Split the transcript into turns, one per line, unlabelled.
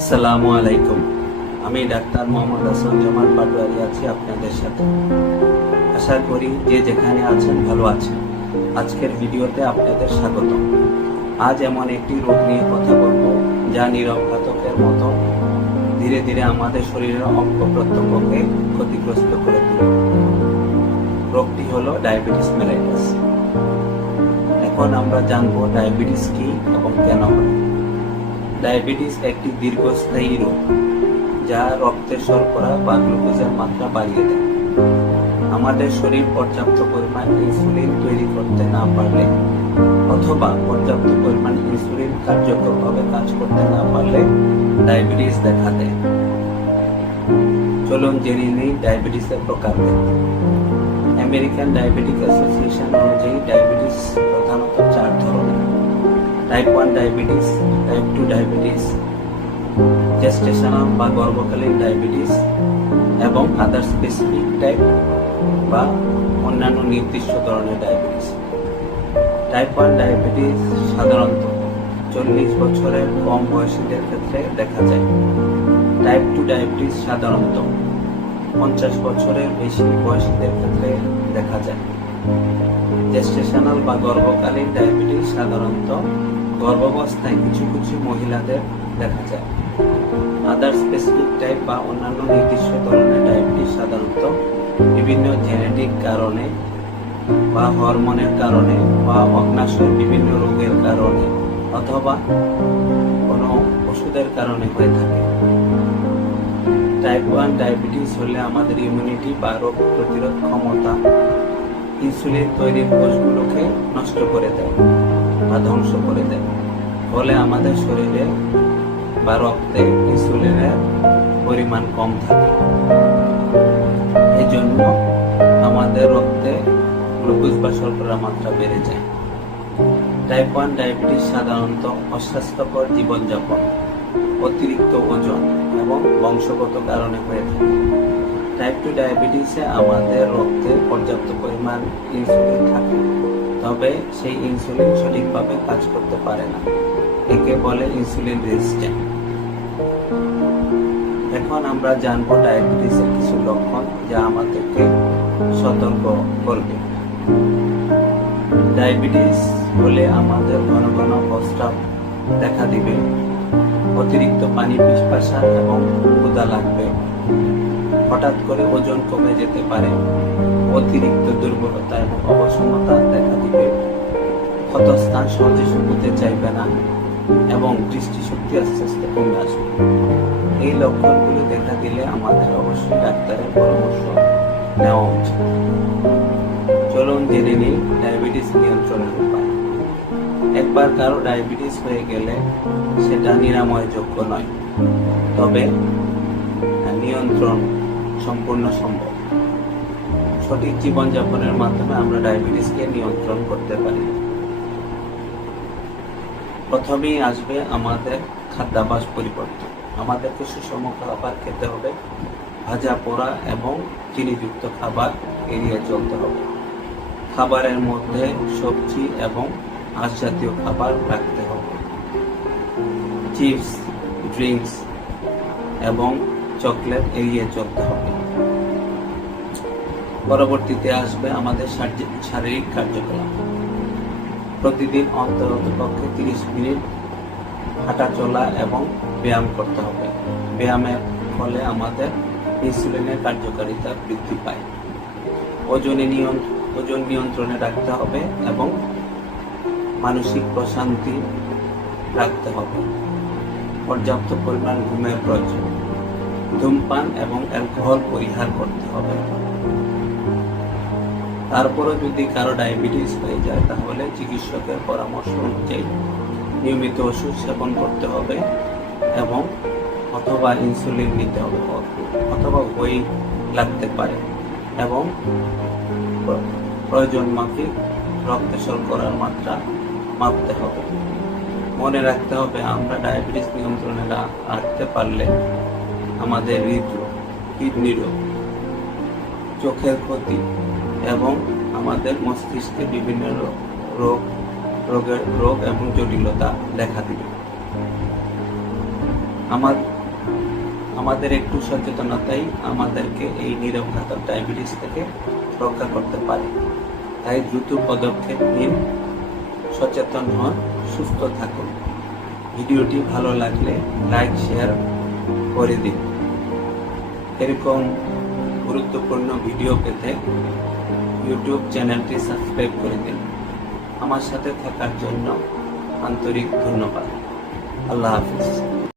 আসসালামু আলাইকুম। আমি ডাক্তার মোহাম্মদ হাসান জামাল পাটোয়ারি আছি আপনাদের সাথে। আশা করি যে যেখানে আছেন ভালো আছেন। আজকের ভিডিওতে আপনাদের স্বাগত আজ এমন একটি রোগ নিয়ে কথা বলব, যা নীরব মতো ধীরে ধীরে আমাদের শরীরের অঙ্গ প্রত্যঙ্গকে ক্ষতিগ্রস্ত করে তোলে। রোগটি হলো ডায়াবেটিস মেলাইটাস। এখন আমরা জানব ডায়াবেটিস কি এবং কেন হয়। ডায়াবেটিস একটি দীর্ঘস্থায়ী রোগ, যা রক্তের শর্করা বা গ্লুকোজের মাত্রা বাড়িয়ে দেয়। আমাদের শরীর পর্যাপ্ত পরিমাণ ইনসুলিন তৈরি করতে না পারলে অথবা পর্যাপ্ত পরিমাণ ইনসুলিন কার্যকরভাবে কাজ করতে না পারলে ডায়াবেটিস দেখা দেয়। চলুন জেনে নিই ডায়াবেটিসের প্রকার আমেরিকান ডায়াবেটিক অ্যাসোসিয়েশন অনুযায়ী ডায়াবেটিস প্রধানত চার ধরনের type one diabetes type two diabetes gestational বা গর্ভকালীন ডায়াবেটিস এবং আদার স্পেসিফিক টাইপ বা অন্যান্য নির্দিষ্ট ধরনের ডায়াবেটিস টাইপ ওয়ান ডায়াবেটিস সাধারণত চল্লিশ বছরের কম বয়সীদের ক্ষেত্রে দেখা যায়। টাইপ টু ডায়াবেটিস সাধারণত পঞ্চাশ বছরের বেশি বয়সীদের ক্ষেত্রে দেখা যায়। জেস্টেশনাল বা গর্ভকালীন ডায়াবেটিস সাধারণত গর্ভাবস্থায় কিছু কিছু মহিলাদের দেখা যায়। আদার স্পেসিফিক টাইপ বা অন্যান্য নির্দিষ্ট ধরনের ডায়াবেটিস সাধারণত বিভিন্ন জেনেটিক কারণে বা হরমোনের কারণে বা অগ্নাশয়ের বিভিন্ন রোগের কারণে অথবা কোনো ওষুধের কারণে হয়ে থাকে। টাইপ ওয়ান ডায়াবেটিস হলে আমাদের ইমিউনিটি বা রোগ প্রতিরোধ ক্ষমতা ইনসুলিন তৈরির কোষগুলোকে নষ্ট করে দেয়। বা ধ্বংস করে দেয় ফলে আমাদের শরীরে বা রক্তে ইনসুলিনের পরিমাণ কম থাকে। এই জন্য আমাদের রক্তে গ্লুকোজ বা শর্করার মাত্রা বেড়ে যায়। টাইপ ওয়ান ডায়াবেটিস সাধারণত অস্বাস্থ্যকর জীবনযাপন, অতিরিক্ত ওজন এবং বংশগত কারণে হয়ে থাকে। টাইপ টু ডায়াবেটিসে আমাদের রক্তে পর্যাপ্ত পরিমাণ ইনসুলিন থাকে। তবে সেই ইনসুলিন সঠিকভাবে কাজ করতে পারে না। একে বলে ইনসুলিন রেজিস্ট্যান্ট এখন আমরা জানব ডায়াবেটিসের কিছু লক্ষণ যা আমাদেরকে সতর্ক করবে। ডায়াবেটিস হলে আমাদের ঘন ঘন প্রস্রাব দেখা দিবে। অতিরিক্ত পানি পিপাসা এবং ক্ষুধা লাগবে। হঠাৎ করে ওজন কমে যেতে পারে। অতিরিক্ত দুর্বলতা এবং অবসন্নতা দেখা দিবে। ক্ষতস্থান সহজে শুকুতে চাইবে না এবং দৃষ্টিশক্তি আস্তে আস্তে কমে আসবে। এই লক্ষণগুলো দেখা দিলে আমাদের অবশ্যই ডাক্তারের পরামর্শ নেওয়া উচিত। চলুন জেনে নিই ডায়াবেটিস নিয়ন্ত্রণের উপায়। একবার কারও ডায়াবেটিস হয়ে গেলে সেটা নিরাময়যোগ্য নয়। তবে নিয়ন্ত্রণ সম্পূর্ণ সম্ভব। সঠিক জীবনযাপনের মাধ্যমে আমরা ডায়াবেটিসকে নিয়ন্ত্রণ করতে পারি। প্রথমেই আসবে আমাদের খাদ্যাভ্যাস পরিবর্তন। আমাদেরকে সুষম খাবার খেতে হবে, ভাজা পোড়া এবং চিনিযুক্ত খাবার এড়িয়ে চলতে হবে। খাবারের মধ্যে সবজি এবং আঁশ জাতীয় খাবার রাখতে হবে। চিপস, ড্রিঙ্কস এবং চকলেট এড়িয়ে চলতে হবে। পরবর্তীতে আসবে আমাদের শারীরিক- কার্যকলাপ। প্রতিদিন অন্তত পক্ষে তিরিশ মিনিট হাঁটা চলা এবং ব্যায়াম করতে হবে। ব্যায়ামের ফলে আমাদের ইনসুলিনের কার্যকারিতা বৃদ্ধি পায়। ওজনে নিয়ন্ত্রণ ওজন নিয়ন্ত্রণে রাখতে হবে এবং মানসিক প্রশান্তি রাখতে হবে। পর্যাপ্ত পরিমাণ ঘুমের প্রয়োজন। ধূমপান এবং অ্যালকোহল পরিহার করতে হবে। তারপরে যদি কারও ডায়াবেটিস হয়ে যায়, তাহলে চিকিৎসকের পরামর্শ অনুযায়ী নিয়মিত ওষুধ সেবন করতে হবে এবং অথবা ইনসুলিন নিতে হবে, অথবা বই লাগতে পারে এবং প্রয়োজন মাফিক রক্তে শর্করার মাত্রা মাপতে হবে। মনে রাখতে হবে, আমরা ডায়াবেটিস নিয়ন্ত্রণে রাখতে পারলে আমাদের হৃদরোগ কিডনি রোগ চোখের ক্ষতি এবং আমাদের মস্তিষ্কে বিভিন্ন রোগ রোগ, রোগের রোগ এবং জটিলতা দেখা দিবে। আমার, আমাদের একটু সচেতনতাই আমাদেরকে এই নিরবঘাতক ডায়াবেটিস থেকে রক্ষা করতে পারে। তাই দ্রুত পদক্ষেপ নিন, সচেতন হন, সুস্থ থাকুন। ভিডিওটি ভালো লাগলে লাইক, শেয়ার করে দিন। এরকম গুরুত্বপূর্ণ ভিডিও পেতে ইউটিউব চ্যানেলটি সাবস্ক্রাইব করে দিন। আমার সাথে থাকার জন্য আন্তরিক ধন্যবাদ। আল্লাহ হাফিজ।